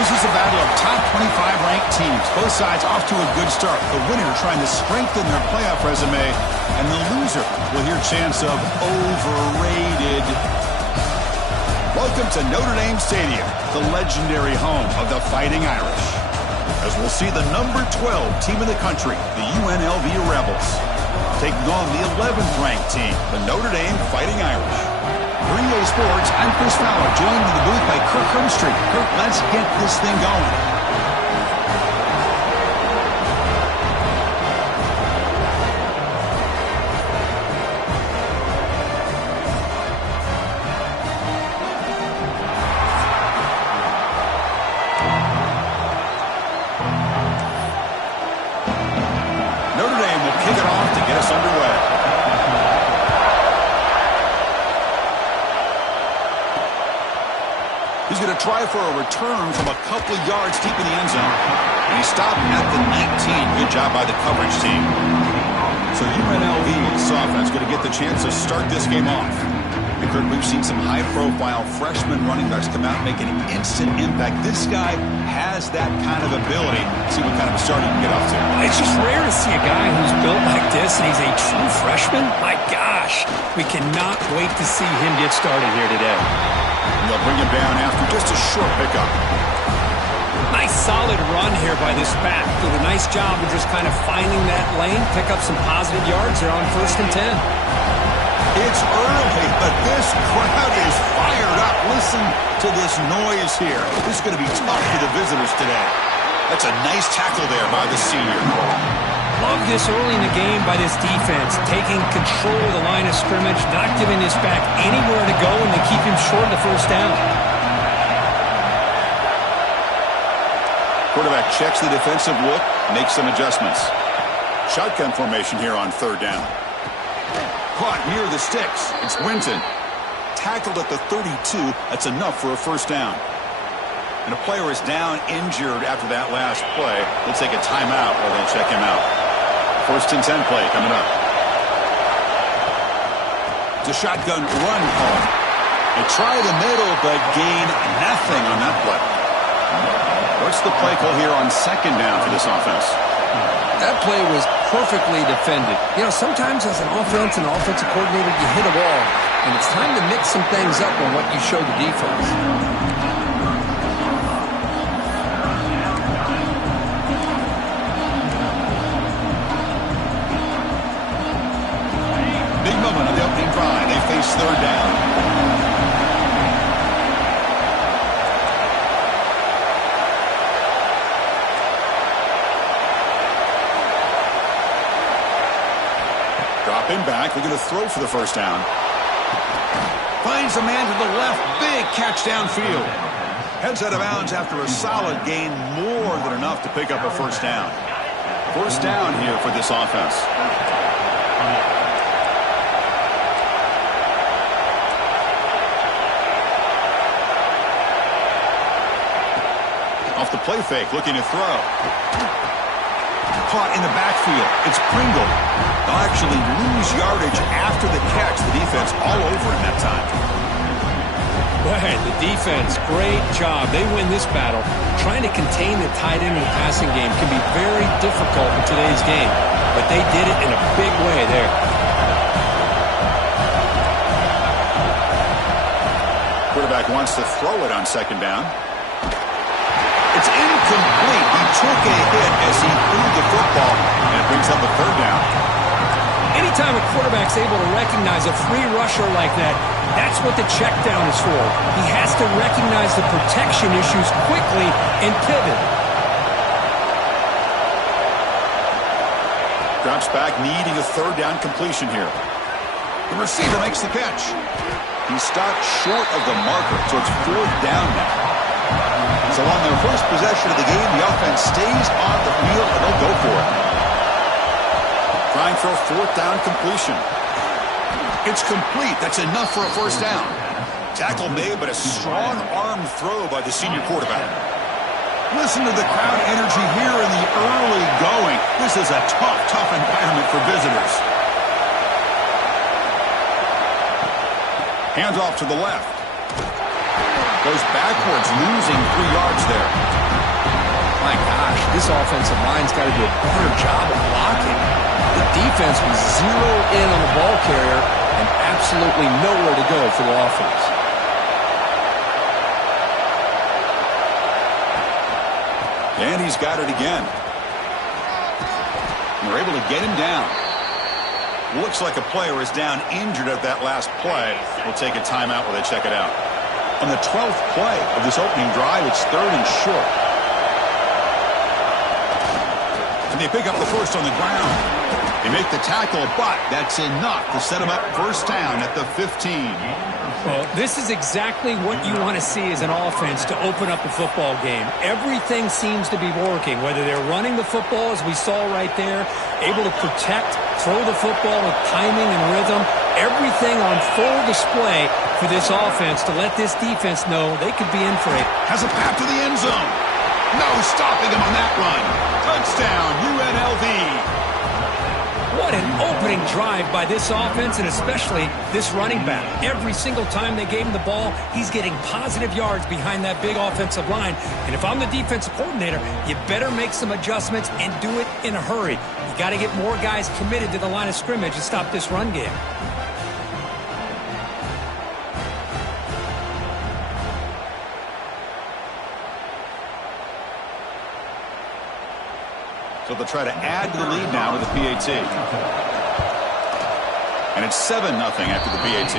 This is a battle of top 25 ranked teams. Both sides off to a good start. The winner trying to strengthen their playoff resume, and the loser will hear chants of overrated. Welcome to Notre Dame Stadium, the legendary home of the Fighting Irish, as we'll see the number 12 team in the country, the UNLV Rebels, taking on the 11th ranked team, the Notre Dame Fighting Irish. For EA Sports, I'm Chris Fowler, joined in the booth by Kirk Hermstreet. Kirk, let's get this thing going. Notre Dame will kick it off to get us underway. He's going to try for a return from a couple of yards deep in the end zone. And he stopped at the 19. Good job by the coverage team. So UNLV's offense going to get the chance to start this game off. And Kirk, we've seen some high-profile freshman running backs come out and make an instant impact. This guy has that kind of ability. See what kind of a start he can get off to. It's just rare to see a guy who's built like this, and he's a true freshman. My gosh, we cannot wait to see him get started here today. They'll bring him down after just a short pickup. Nice solid run here by this back. Did a nice job of just kind of finding that lane, pick up some positive yards there on 1st and 10. It's early, but this crowd is fired up. Listen to this noise here. This is going to be tough for the visitors today. That's a nice tackle there by the senior. Love this early in the game by this defense, taking control of the line of scrimmage, not giving this back anywhere to go, and they keep him short of the first down. Quarterback checks the defensive look, makes some adjustments. Shotgun formation here on 3rd down. Caught near the sticks. It's Winton. Tackled at the 32. That's enough for a first down. And a player is down injured after that last play. They'll take a timeout while they check him out. 1st and 10 play coming up. It's a shotgun run call. They try the middle, but gain nothing on that play. What's the play call here on 2nd down for this offense? That play was perfectly defended. You know, sometimes as an offense and offensive coordinator, you hit a wall, and it's time to mix some things up on what you show the defense. Big moment on the opening drive. They face 3rd down. Dropping back. They're going to throw for the first down. Finds a man to the left. Big catch downfield. Heads out of bounds after a solid gain. More than enough to pick up a first down. First down here for this offense. Off the play fake, looking to throw. Caught in the backfield. It's Pringle. They'll actually lose yardage after the catch. The defense all over him that time. Right, the defense, great job. They win this battle. Trying to contain the tight end in the passing game can be very difficult in today's game, but they did it in a big way there. Quarterback wants to throw it on 2nd down. It's incomplete. He took a hit as he threw the football, and it brings up a 3rd down. Anytime a quarterback's able to recognize a free rusher like that, that's what the check down is for. He has to recognize the protection issues quickly and pivot. Drops back, needing a 3rd down completion here. The receiver makes the catch. He stopped short of the marker, so it's 4th down now. So on their first possession of the game, the offense stays on the field, and they'll go for it. Trying for a 4th down completion. It's complete. That's enough for a first down. Tackle made, but a strong arm throw by the senior quarterback. Listen to the crowd energy here in the early going. This is a tough environment for visitors. Hands off to the left. Goes backwards, losing 3 yards there. my gosh, this offensive line's got to do a better job of blocking. The defense was zeroed in on the ball carrier and absolutely nowhere to go for the offense. And he's got it again. And they're able to get him down. Looks like a player is down injured at that last play. We'll take a timeout while they check it out. On the 12th play of this opening drive, it's 3rd and short. And they pick up the first on the ground. They make the tackle, but that's enough to set them up first down at the 15. Well, this is exactly what you want to see as an offense to open up a football game. Everything seems to be working, whether they're running the football, as we saw right there, able to protect, throw the football with timing and rhythm, everything on full display for this offense to let this defense know they could be in for it. Has a path to the end zone. No stopping him on that run. Touchdown, UNLV. What an opening drive by this offense, and especially this running back. Every single time they gave him the ball, he's getting positive yards behind that big offensive line. And if I'm the defensive coordinator, you better make some adjustments and do it in a hurry. You got to get more guys committed to the line of scrimmage to stop this run game. So they'll try to add to the lead now with the PAT. And it's 7-0 after the PAT.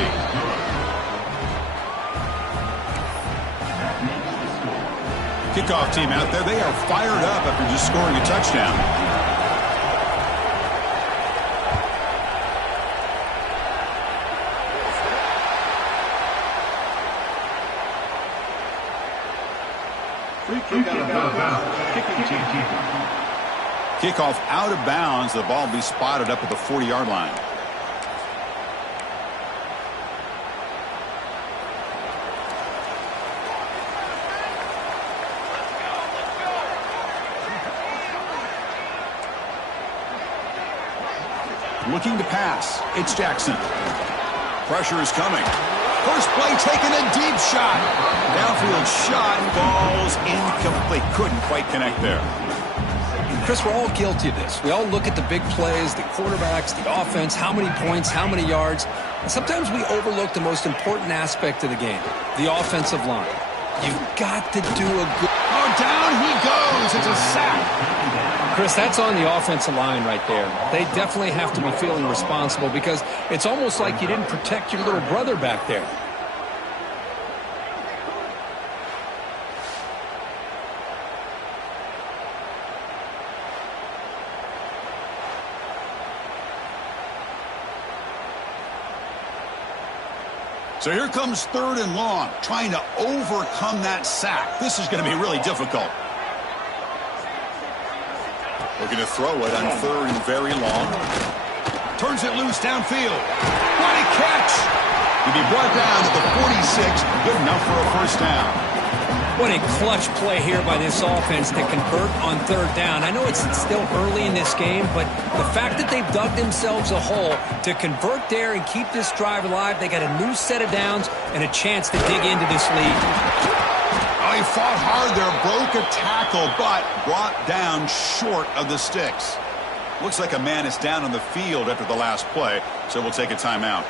Kickoff team out there. They are fired up after just scoring a touchdown. Free kick out of bounds. Kicking team. Kickoff out of bounds. The ball will be spotted up at the 40-yard line. Looking to pass. It's Jackson. Pressure is coming. First play taken, a deep shot. Downfield shot. Ball's incomplete. Couldn't quite connect there. Chris, we're all guilty of this. We all look at the big plays, the quarterbacks, the offense, how many points, how many yards. And sometimes we overlook the most important aspect of the game, the offensive line. You've got to do a good... Oh, down he goes. It's a sack. Chris, that's on the offensive line right there. They definitely have to be feeling responsible because it's almost like you didn't protect your little brother back there. So here comes 3rd and long, trying to overcome that sack. This is going to be really difficult. Looking to throw it on 3rd and very long. Turns it loose downfield. What a catch! He'll be brought down at the 46, good enough for a first down. What a clutch play here by this offense to convert on 3rd down. I know it's still early in this game, but the fact that they've dug themselves a hole to convert there and keep this drive alive, they got a new set of downs and a chance to dig into this lead. Oh, he fought hard there, broke a tackle, but brought down short of the sticks. Looks like a man is down on the field after the last play, so we'll take a timeout.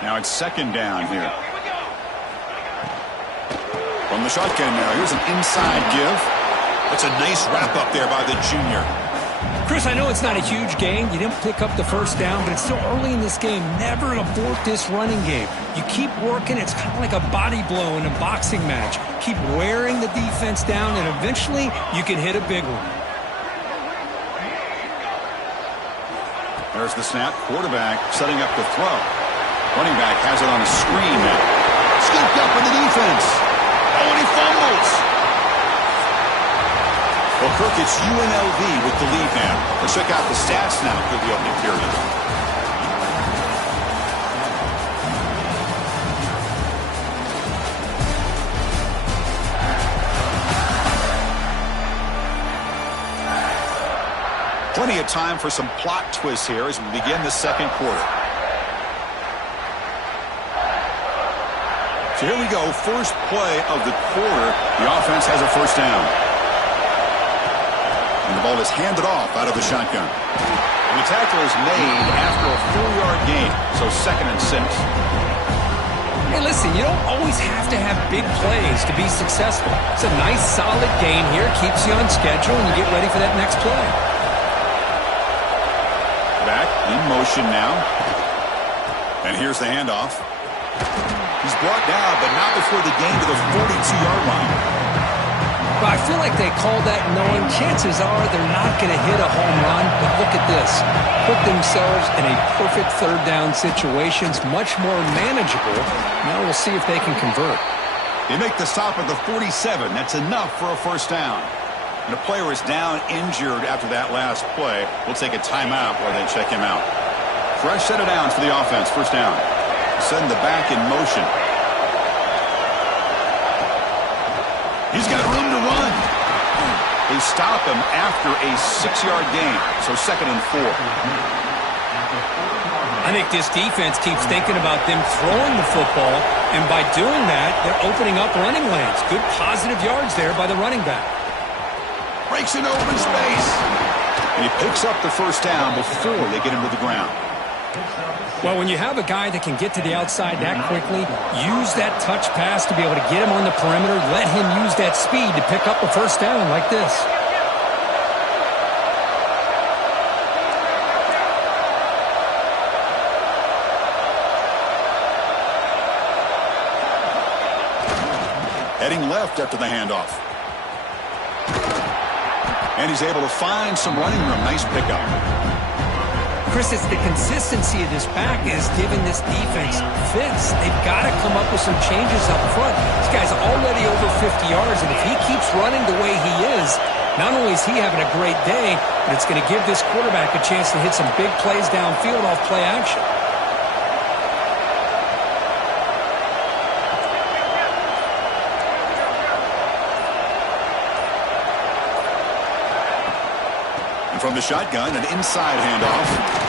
Now it's 2nd down here. From the shotgun now, here's an inside give. That's a nice wrap up there by the junior. Chris, I know it's not a huge gain. You didn't pick up the first down, but it's still early in this game. Never abort this running game. You keep working. It's kind of like a body blow in a boxing match. Keep wearing the defense down, and eventually you can hit a big one. There's the snap. Quarterback setting up the throw. Running back has it on a screen now. Scooped up in the defense. Oh, and he fumbles. Well, Kirk, it's UNLV with the lead now. Let's check out the stats now for the opening period. Plenty of time for some plot twists here as we begin the 2nd quarter. So here we go, first play of the quarter. The offense has a first down. the ball is handed off out of the shotgun. And the tackle is made after a 4-yard gain, so 2nd and 6. Hey, listen, you don't always have to have big plays to be successful. It's a nice, solid gain here. Keeps you on schedule, and you get ready for that next play. Back in motion now. And here's the handoff. He's brought down, but not before the gain to the 42-yard line. Well, I feel like they called that knowing chances are they're not going to hit a home run. But look at this. Put themselves in a perfect 3rd down situation. It's much more manageable. Now we'll see if they can convert. They make the stop at the 47. That's enough for a 1st down. And the player is down injured after that last play. We'll take a timeout while they check him out. Fresh set of downs for the offense. 1st down. Send the back in motion. He's got room to run. They stop him after a 6-yard gain, so 2nd and 4. I think this defense keeps thinking about them throwing the football, and by doing that, they're opening up running lanes. Good positive yards there by the running back. Breaks into open space. And he picks up the 1st down before they get him to the ground. Well, when you have a guy that can get to the outside that quickly, use that touch pass to be able to get him on the perimeter, let him use that speed to pick up a 1st down like this. Heading left after the handoff. And he's able to find some running room. Nice pickup. Chris, it's the consistency of this back is giving this defense fits. They've got to come up with some changes up front. This guy's already over 50 yards, and if he keeps running the way he is, not only is he having a great day, but it's going to give this quarterback a chance to hit some big plays downfield off play action. And from the shotgun, an inside handoff.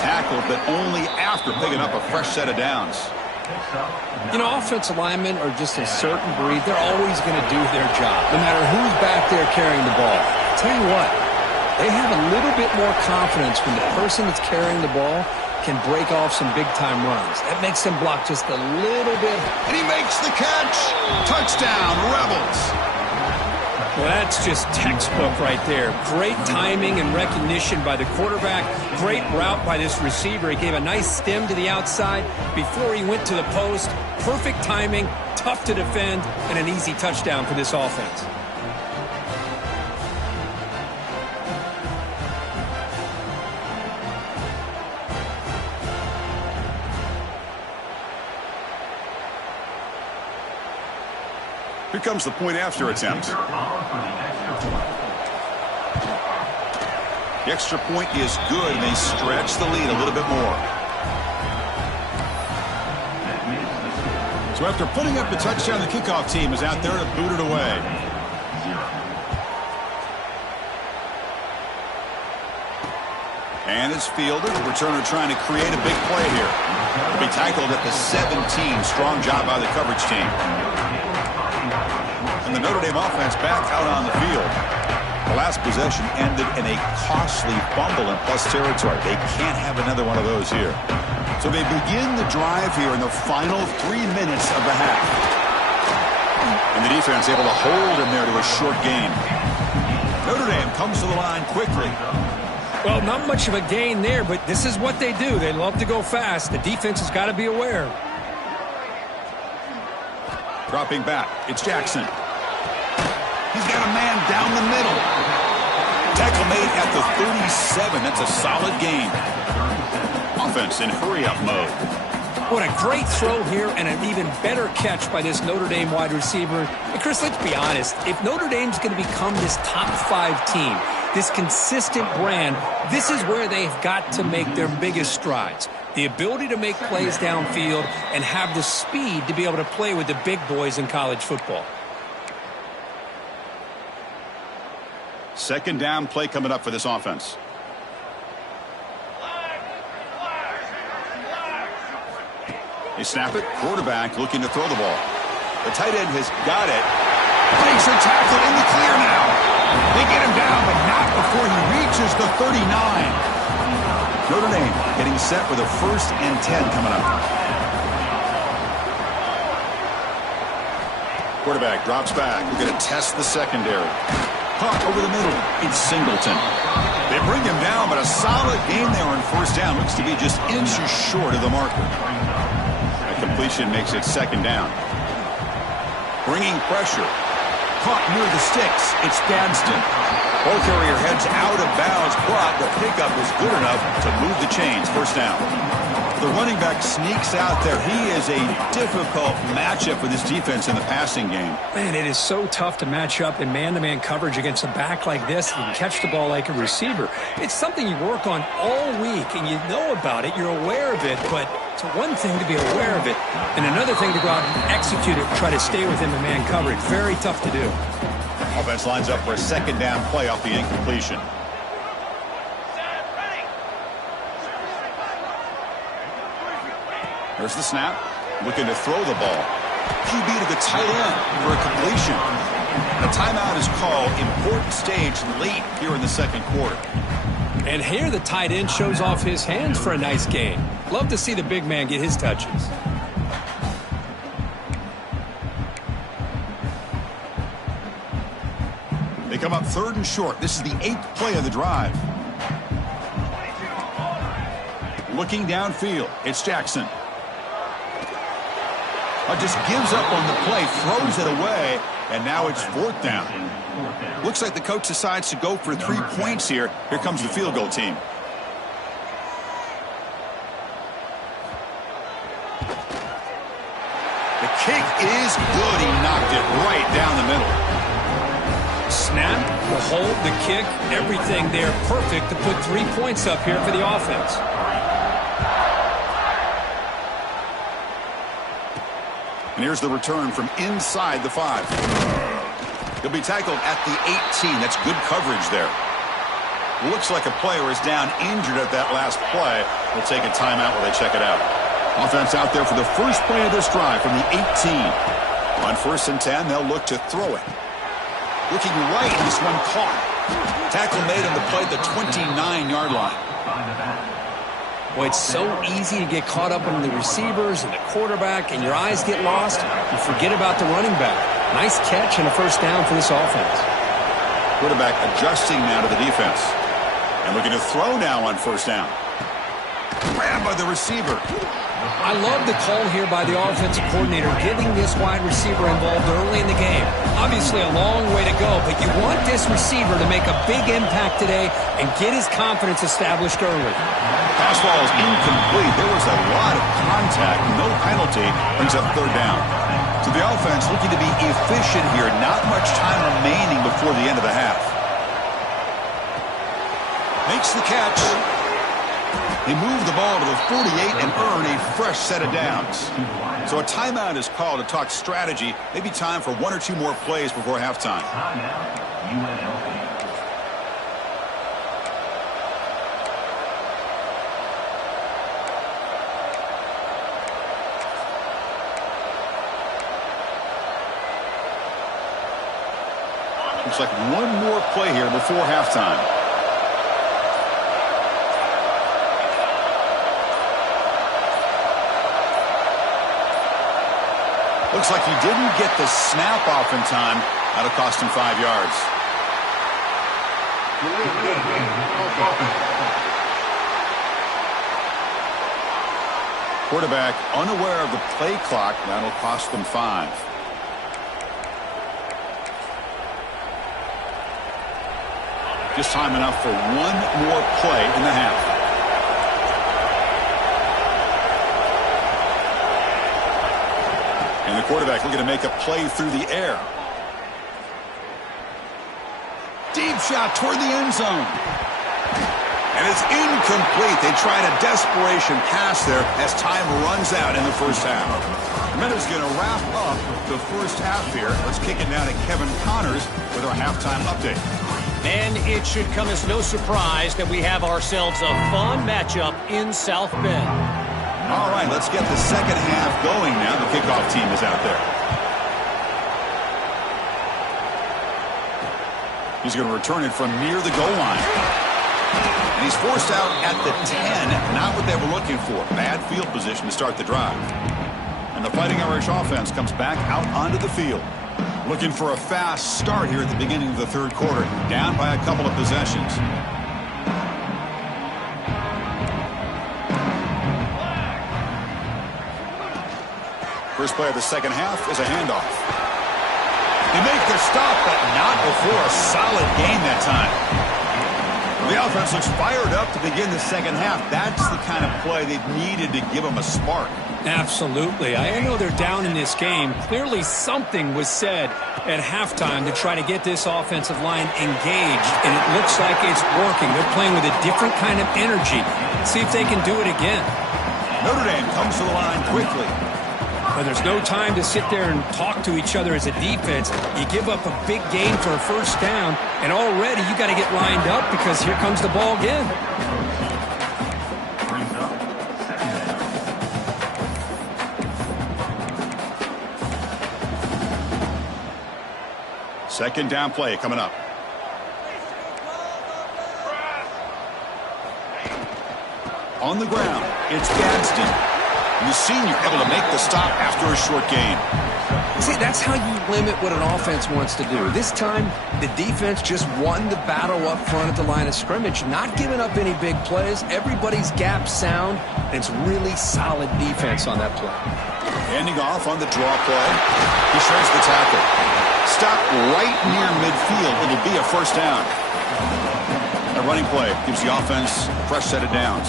Tackled, but only after picking up a fresh set of downs. You know, offensive linemen are just a certain breed. They're always going to do their job, no matter who's back there carrying the ball. Tell you what, they have a little bit more confidence when the person that's carrying the ball can break off some big-time runs. That makes them block just a little bit. And he makes the catch. Touchdown, Rebels. Well, that's just textbook right there. Great timing and recognition by the quarterback. Great route by this receiver. He gave a nice stem to the outside before he went to the post. Perfect timing, tough to defend, and an easy touchdown for this offense. Here comes the point after attempt. The extra point is good, and they stretch the lead a little bit more. So after putting up the touchdown, the kickoff team is out there to boot it away. And it's fielded. Returner trying to create a big play here. He'll be tackled at the 17. Strong job by the coverage team. And the Notre Dame offense back out on the field. The last possession ended in a costly fumble in plus territory. They can't have another one of those here. So they begin the drive here in the final 3 minutes of the half. And the defense able to hold him there to a short gain. Notre Dame comes to the line quickly. Well, not much of a gain there, but this is what they do. They love to go fast. The defense has got to be aware. Dropping back, it's Jackson. He's got a man down the middle. Tackle made at the 37. That's a solid gain. Offense in hurry-up mode. What a great throw here and an even better catch by this Notre Dame wide receiver. And Chris, let's be honest. If Notre Dame's going to become this top 5 team, this consistent brand, this is where they've got to make their biggest strides. The ability to make plays downfield and have the speed to be able to play with the big boys in college football. Second down play coming up for this offense. They snap it. Quarterback looking to throw the ball. The tight end has got it. Breaks her tackle in the clear now. They get him down, but not before he reaches the 39. Notre Dame getting set with a 1st and 10 coming up. Quarterback drops back. We're going to test the secondary. Caught over the middle. It's Singleton. They bring him down, but a solid game there on 1st down. Looks to be just inches short of the marker. A completion makes it 2nd down. Bringing pressure. Caught near the sticks. It's Gadsden. Ball carrier heads out of bounds, but the pickup is good enough to move the chains. 1st down. The running back sneaks out there. He is a difficult matchup for this defense in the passing game. Man, it is so tough to match up in man-to-man coverage against a back like this. You can catch the ball like a receiver. It's something you work on all week, and you know about it. You're aware of it, but it's one thing to be aware of it, and another thing to go out and execute it and try to stay within the man coverage. Very tough to do. Offense lines up for a 2nd down play off the incompletion. There's the snap. Looking to throw the ball. QB to the tight end for a completion. A timeout is called. Important stage late here in the 2nd quarter. And here the tight end shows off his hands for a nice gain. Love to see the big man get his touches. They come up 3rd and short. This is the 8th play of the drive. Looking downfield. It's Jackson. Just gives up on the play, throws it away, and now it's 4th down. Looks like the coach decides to go for 3 points here. Here comes the field goal team. The kick is good. He knocked it right down the middle. Snap, the hold, the kick, everything there perfect to put 3 points up here for the offense. And here's the return from inside the 5. He'll be tackled at the 18. That's good coverage there. Looks like a player is down injured at that last play. We'll take a timeout while they check it out. Offense out there for the first play of this drive from the 18. On 1st and 10, they'll look to throw it. Looking right, this one caught. Tackle made on the play at the 29-yard line. Boy, it's so easy to get caught up on the receivers and the quarterback, and your eyes get lost. You forget about the running back. Nice catch and a 1st down for this offense. Quarterback adjusting now to the defense. And looking to throw now on 1st down. Grabbed by the receiver. I love the call here by the offensive coordinator, getting this wide receiver involved early in the game. Obviously a long way to go, but you want this receiver to make a big impact today and get his confidence established early. Pass ball is incomplete. There was a lot of contact. No penalty. Brings up 3rd down. So the offense looking to be efficient here. Not much time remaining before the end of the half. Makes the catch. They move the ball to the 48 and earn a fresh set of downs. So a timeout is called to talk strategy. Maybe time for 1 or 2 more plays before halftime. Looks like 1 more play here before halftime. Looks like he didn't get the snap off in time. That'll cost him 5 yards. Quarterback unaware of the play clock. That'll cost them 5. Just time enough for 1 more play in the half. And the quarterback looking to make a play through the air. Deep shot toward the end zone. And it's incomplete. They tried a desperation pass there as time runs out in the first half. Minutes going to wrap up the first half here. Let's kick it down to Kevin Connors with our halftime update. And it should come as no surprise that we have ourselves a fun matchup in South Bend. All right, let's get the second half going now. The kickoff team is out there. He's going to return it from near the goal line. And he's forced out at the 10. Not what they were looking for. Bad field position to start the drive. And the Fighting Irish offense comes back out onto the field. Looking for a fast start here at the beginning of the third quarter. Down by a couple of possessions. First play of the second half is a handoff. They make their stop, but not before a solid gain that time. The offense looks fired up to begin the second half. That's the kind of play they've needed to give them a spark. Absolutely. I know they're down in this game. Clearly something was said at halftime to try to get this offensive line engaged, and it looks like it's working. They're playing with a different kind of energy. See if they can do it again. Notre Dame comes to the line quickly. But there's no time to sit there and talk to each other as a defense. You give up a big gain for a first down, and already you got to get lined up because here comes the ball again. Second down play coming up. On the ground, it's Gadsden. The senior able to make the stop after a short gain. See, that's how you limit what an offense wants to do. This time, the defense just won the battle up front at the line of scrimmage, not giving up any big plays. Everybody's gap sound, and it's really solid defense on that play. Handing off on the draw play. He shreds the tackle. Stop right near midfield. It'll be a first down. A running play gives the offense a fresh set of downs.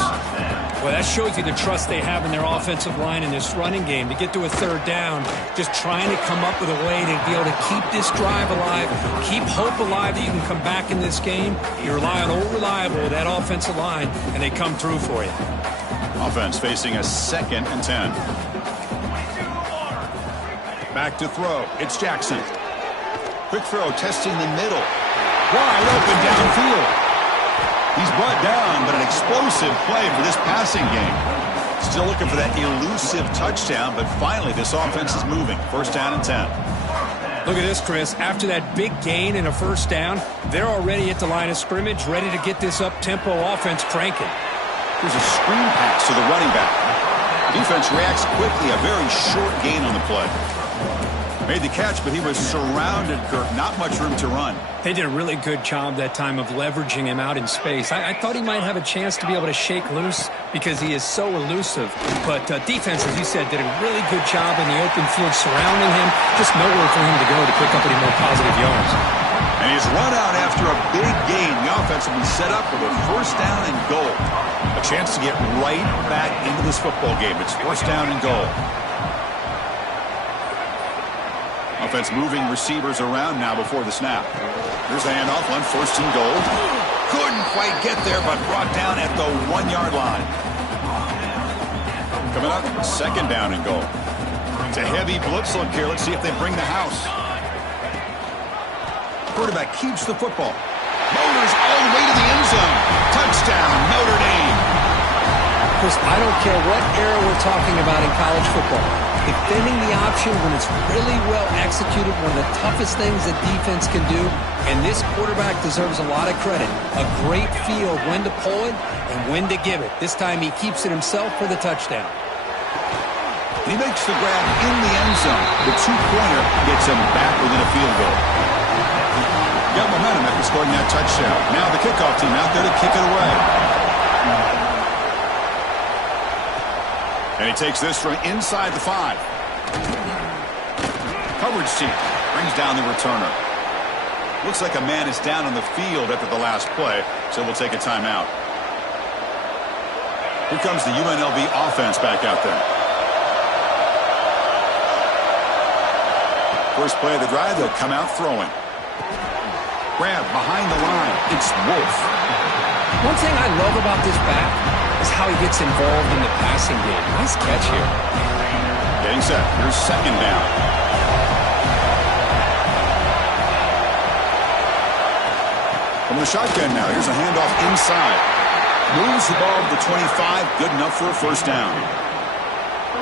Well, that shows you the trust they have in their offensive line in this running game. To get to a third down, just trying to come up with a way to be able to keep this drive alive, keep hope alive that you can come back in this game. You rely on old reliable, that offensive line, and they come through for you. Offense facing a 2nd and 10. Back to throw. It's Jackson. Quick throw, testing the middle. Wide open downfield. He's brought down, but an explosive play for this passing game. Still looking for that elusive touchdown, but finally this offense is moving. First down and 10. Look at this, Chris. After that big gain and a first down, they're already at the line of scrimmage, ready to get this up-tempo offense cranking. Here's a screen pass to the running back. The defense reacts quickly, a very short gain on the play. Made the catch, but he was surrounded, Kirk. Not much room to run. They did a really good job that time of leveraging him out in space. I thought he might have a chance to be able to shake loose because he is so elusive. But defense, as you said, did a really good job in the open field surrounding him. Just nowhere for him to go to pick up any more positive yards. And he's run out after a big gain. The offense will be set up with a first down and goal. A chance to get right back into this football game. It's first down and goal. Offense moving receivers around now before the snap. Here's the handoff on 1st and goal. Couldn't quite get there, but brought down at the 1-yard line. Coming up, 2nd down and goal. It's a heavy blitz look here. Let's see if they bring the house. Quarterback keeps the football. Motors all the way to the end zone. Touchdown, Notre Dame. Chris, I don't care what era we're talking about in college football. Defending the option when it's really well executed, one of the toughest things that defense can do, and this quarterback deserves a lot of credit. A great feel of when to pull it and when to give it. This time he keeps it himself for the touchdown. He makes the grab in the end zone. The 2-pointer gets him back within a field goal. Got momentum after scoring that touchdown. Now the kickoff team out there to kick it away. And he takes this from inside the 5. Coverage team brings down the returner. Looks like a man is down on the field after the last play, so we'll take a timeout. Here comes the UNLV offense back out there. First play of the drive, they'll come out throwing. Grab behind the line. It's Wolf. One thing I love about this back is how he gets involved in the passing game. Nice catch here. Getting set. Here's 2nd down. From the shotgun now. Here's a handoff inside. Moves the ball to the 25. Good enough for a first down.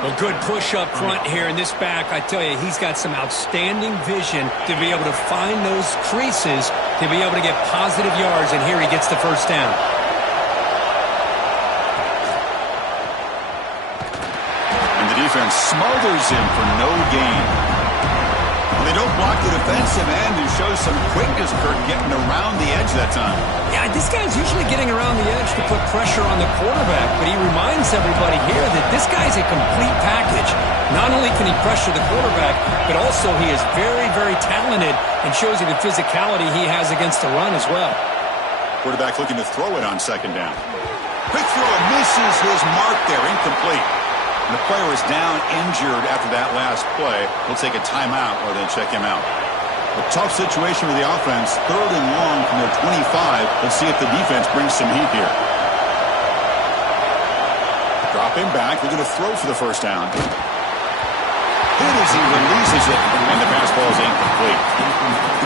Well, good push up front here in this back. I tell you, he's got some outstanding vision to be able to find those creases, to be able to get positive yards, and here he gets the first down. And the defense smothers him for no gain. They don't block the defensive end, who shows some quickness, Kurt, getting around the edge that time. Yeah, this guy's usually getting around the edge to put pressure on the quarterback, but he reminds everybody here that this guy's a complete package. Not only can he pressure the quarterback, but also he is very, very talented and shows you the physicality he has against the run as well. Quarterback looking to throw it on second down. Quick throw, and misses his mark there, incomplete. And the player is down injured after that last play. We'll take a timeout or then check him out. A tough situation for the offense. 3rd and long from their 25. Let's see if the defense brings some heat here. Dropping back. They're going to throw for the first down. Hit as he releases it, and the pass ball is incomplete.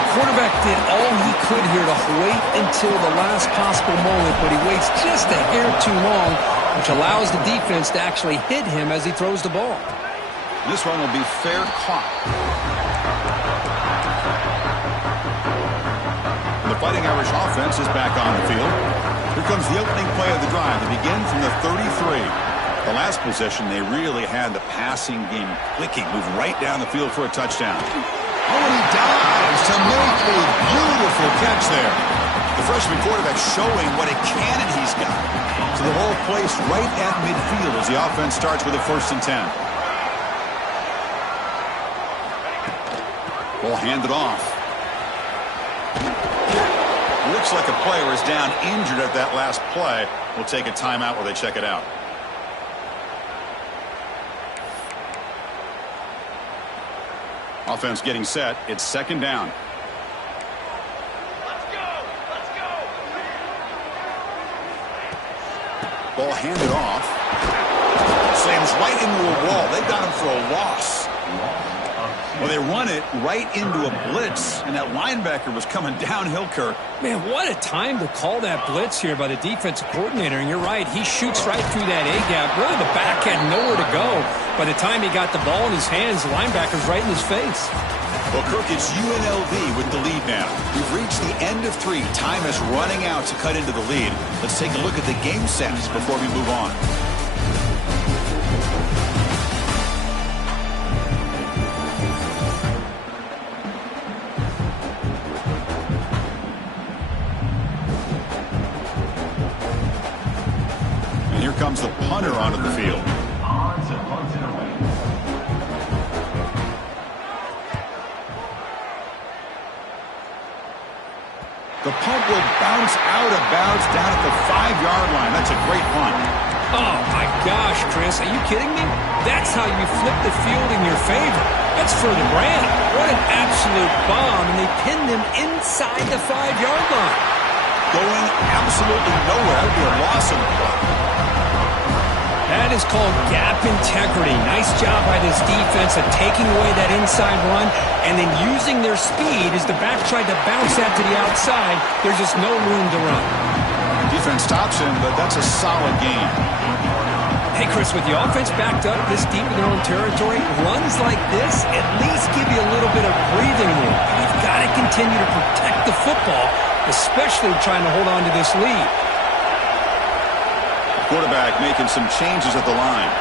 The quarterback did all he could here to wait until the last possible moment, but he waits just a hair too long, which allows the defense to actually hit him as he throws the ball. This one will be fair caught. The Fighting Irish offense is back on the field. Here comes the opening play of the drive. They begin from the 33. The last possession, they really had the passing game clicking. Move right down the field for a touchdown. Oh, and he dives to make a beautiful catch there. The freshman quarterback showing what a cannon he's got. So the ball placed right at midfield as the offense starts with a 1st and 10. Ball handed off. Looks like a player is down injured at that last play. We'll take a timeout while they check it out. Offense getting set. It's 2nd down. Ball handed off. Slams right into a wall. They got him for a loss. Well, they run it right into a blitz, and that linebacker was coming downhill, Kirk. Man, what a time to call that blitz here by the defensive coordinator. And you're right, he shoots right through that A-gap. Really, the back had nowhere to go. By the time he got the ball in his hands, the linebacker's right in his face. Well, Kirk, it's UNLV with the lead now. We've reached the end of 3. Time is running out to cut into the lead. Let's take a look at the game stats before we move on. And here comes the punter onto the field. The punt will bounce out of bounds down at the 5-yard line. That's a great punt. Oh, my gosh, Chris. Are you kidding me? That's how you flip the field in your favor. That's for the brand. What an absolute bomb. And they pinned him inside the 5-yard line. Going absolutely nowhere. That would be a loss of the play. That is called gap integrity. Nice job by this defense of taking away that inside run and then using their speed as the back tried to bounce that to the outside. There's just no room to run. Defense stops him, but that's a solid game. Hey, Chris, with the offense backed up this deep in their own territory, runs like this at least give you a little bit of breathing room. You've got to continue to protect the football, especially trying to hold on to this lead. Quarterback making some changes at the line.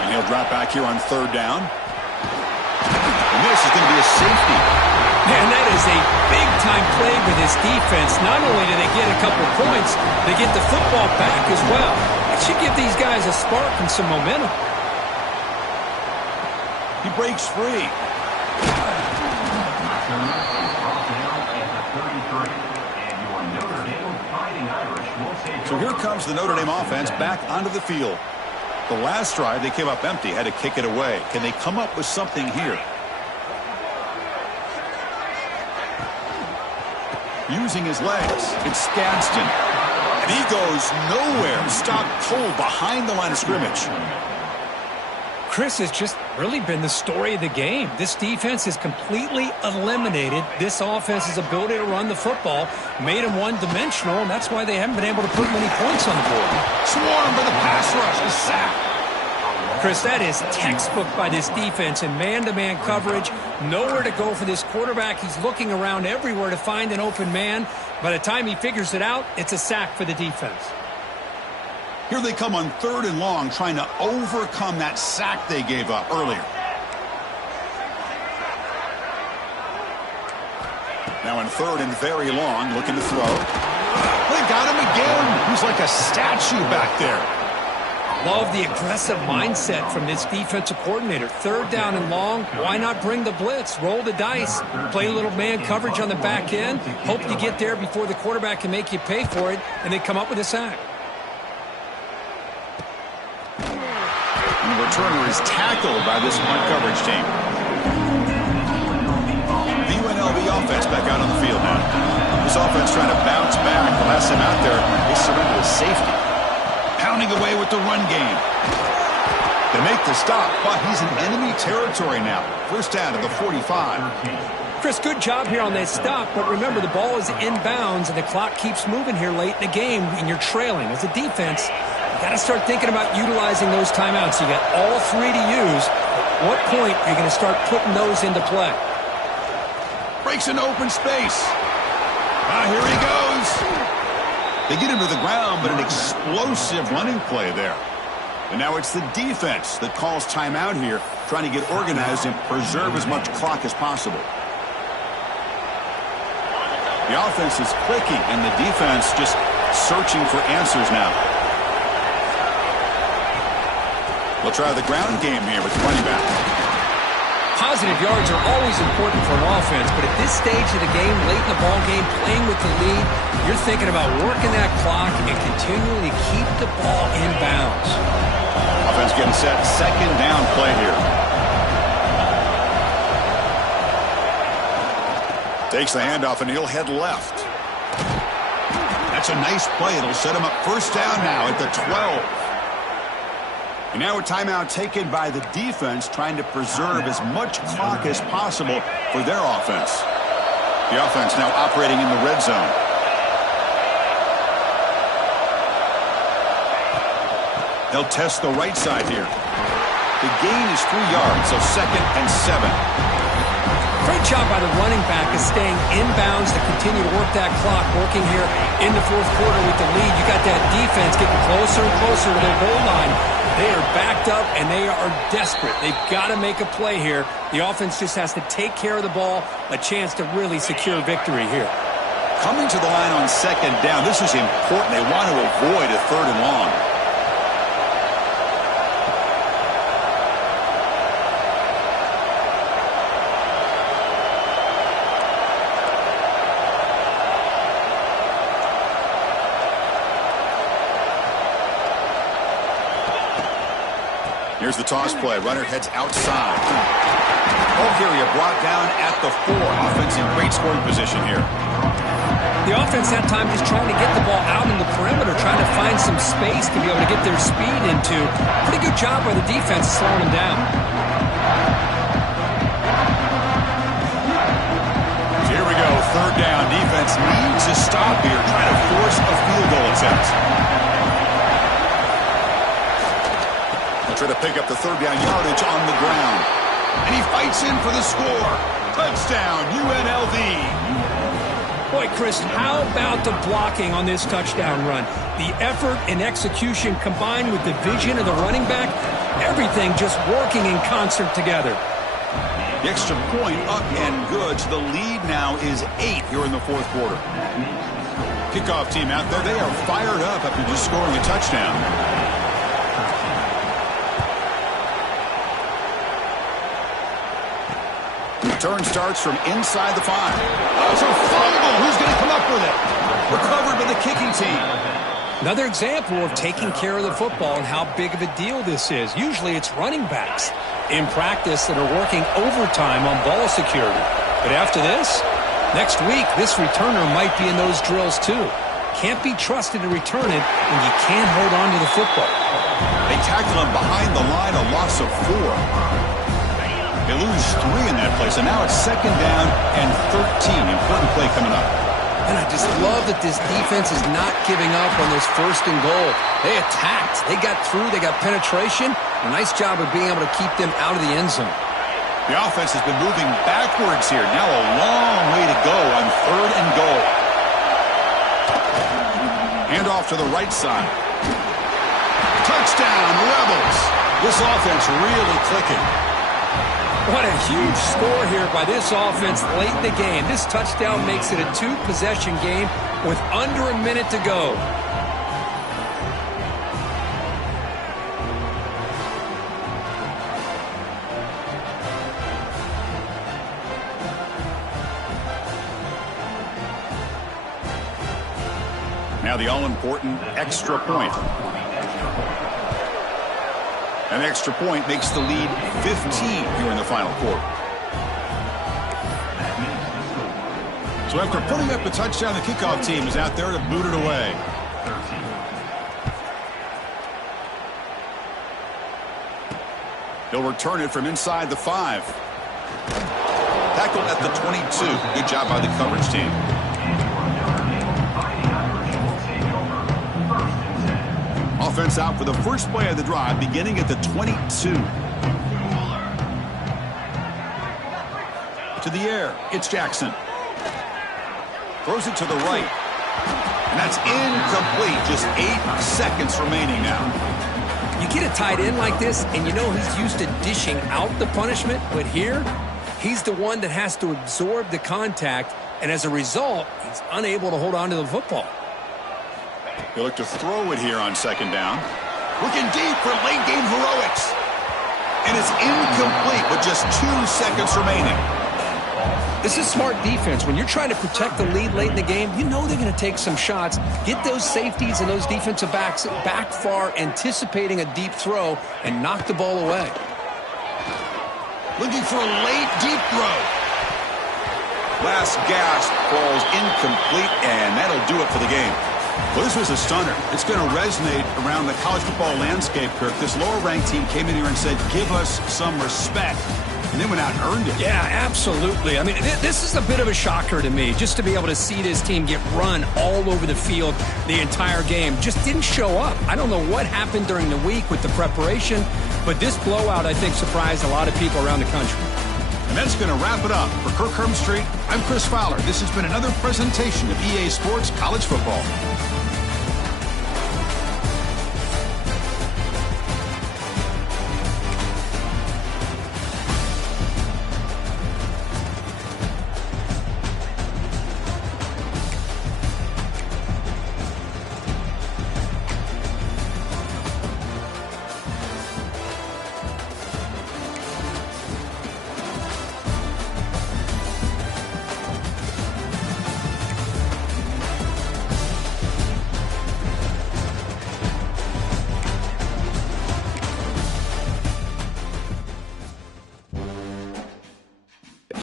And he'll drop back here on 3rd down. And this is going to be a safety. Man, that is a big-time play with this defense. Not only do they get a couple points, they get the football back as well. That should give these guys a spark and some momentum. He breaks free. So here comes the Notre Dame offense back onto the field. The last drive, they came up empty, had to kick it away. Can they come up with something here? Using his legs, it's Gadsden. And he goes nowhere. Stopped cold behind the line of scrimmage. Chris, has just really been the story of the game. This defense has completely eliminated this offense's ability to run the football, made them one-dimensional, and that's why they haven't been able to put many points on the board. Swarmed by the pass rush, a sack. Chris, that is textbook by this defense in man-to-man coverage. Nowhere to go for this quarterback. He's looking around everywhere to find an open man. By the time he figures it out, it's a sack for the defense. Here they come on 3rd and long, trying to overcome that sack they gave up earlier. Now in 3rd and very long, looking to throw. They got him again. He's like a statue back there. Love the aggressive mindset from this defensive coordinator. 3rd down and long, why not bring the blitz? Roll the dice. Play a little man coverage on the back end. Hope you get there before the quarterback can make you pay for it, and they come up with a sack. And the returner is tackled by this punt coverage team. The UNLV offense back out on the field now. This offense trying to bounce back. The last time out there, they surrendered a safety. Pounding away with the run game. They make the stop, but he's in enemy territory now. 1st down at the 45. Chris, good job here on that stop, but remember the ball is inbounds and the clock keeps moving here late in the game and you're trailing. As a defense, you got to start thinking about utilizing those timeouts. You got all 3 to use. At what point are you going to start putting those into play? Breaks an open space. Here he goes. They get him to the ground, but an explosive running play there. And now it's the defense that calls timeout here, trying to get organized and preserve as much clock as possible. The offense is clicking, and the defense just searching for answers now. We'll try the ground game here with the running back. Positive yards are always important for an offense, but at this stage of the game, late in the ball game, playing with the lead, you're thinking about working that clock and continuing to keep the ball in bounds. Offense getting set. 2nd down play here. Takes the handoff, and he'll head left. That's a nice play. It'll set him up 1st down now at the 12. And now a timeout taken by the defense, trying to preserve as much clock as possible for their offense. The offense now operating in the red zone. They'll test the right side here. The gain is 3 yards, so 2nd and 7. Great job by the running back of staying inbounds to continue to work that clock, working here in the 4th quarter with the lead. You got that defense getting closer and closer to their goal line. They are backed up, and they are desperate. They've got to make a play here. The offense just has to take care of the ball, a chance to really secure victory here. Coming to the line on 2nd down, this is important. They want to avoid a 3rd and long. Here's the toss play. Runner heads outside. Ball carrier brought down at the 4. Offense in great scoring position here. The offense that time just trying to get the ball out in the perimeter, trying to find some space to be able to get their speed into. Pretty good job by the defense slowing them down. Here we go. 3rd down. Defense needs a stop here, trying to force a field goal attempt. Try to pick up the 3rd down yardage on the ground. And he fights in for the score. Touchdown, UNLV. Boy, Chris, how about the blocking on this touchdown run? The effort and execution combined with the vision of the running back, everything just working in concert together. The extra point up and good. So the lead now is 8 here in the 4th quarter. Kickoff team out there. They are fired up after just scoring a touchdown. Return starts from inside the 5. Oh, it's a fumble. Who's going to come up with it? Recovered by the kicking team. Another example of taking care of the football and how big of a deal this is. Usually it's running backs in practice that are working overtime on ball security. But after this, next week, this returner might be in those drills too. Can't be trusted to return it when you can't hold on to the football. They tackle him behind the line, a loss of 4. They lose 3 in that play, so now it's 2nd down and 13. Important play coming up. And I just love that this defense is not giving up on this 1st and goal. They attacked. They got through. They got penetration. A nice job of being able to keep them out of the end zone. The offense has been moving backwards here. Now a long way to go on 3rd and goal. Hand off to the right side. Touchdown, Rebels. This offense really clicking. What a huge score here by this offense late in the game. This touchdown makes it a 2-possession game with under a minute to go. Now the all-important extra point. An extra point makes the lead 15 here in the final quarter. So after putting up a touchdown, the kickoff team is out there to boot it away. He'll return it from inside the 5. Tackled at the 22. Good job by the coverage team. Offense out for the first play of the drive, beginning at the 22. To the air, it's Jackson. Throws it to the right. And that's incomplete. Just 8 seconds remaining now. You get a tight end like this, and you know he's used to dishing out the punishment, but here, he's the one that has to absorb the contact, and as a result, he's unable to hold on to the football. He'll look to throw it here on 2nd down. Looking deep for late-game heroics. And it's incomplete with just 2 seconds remaining. This is smart defense. When you're trying to protect the lead late in the game, you know they're going to take some shots. Get those safeties and those defensive backs back far, anticipating a deep throw, and knock the ball away. Looking for a late, deep throw. Last gasp falls incomplete, and that'll do it for the game. Well, this was a stunner. It's going to resonate around the college football landscape, Kirk. This lower-ranked team came in here and said, give us some respect. And they went out and earned it. Yeah, absolutely. I mean, this is a bit of a shocker to me, just to be able to see this team get run all over the field the entire game. Just didn't show up. I don't know what happened during the week with the preparation, but this blowout, I think, surprised a lot of people around the country. And that's going to wrap it up. For Kirk Hermstreet, I'm Chris Fowler. This has been another presentation of EA Sports College Football.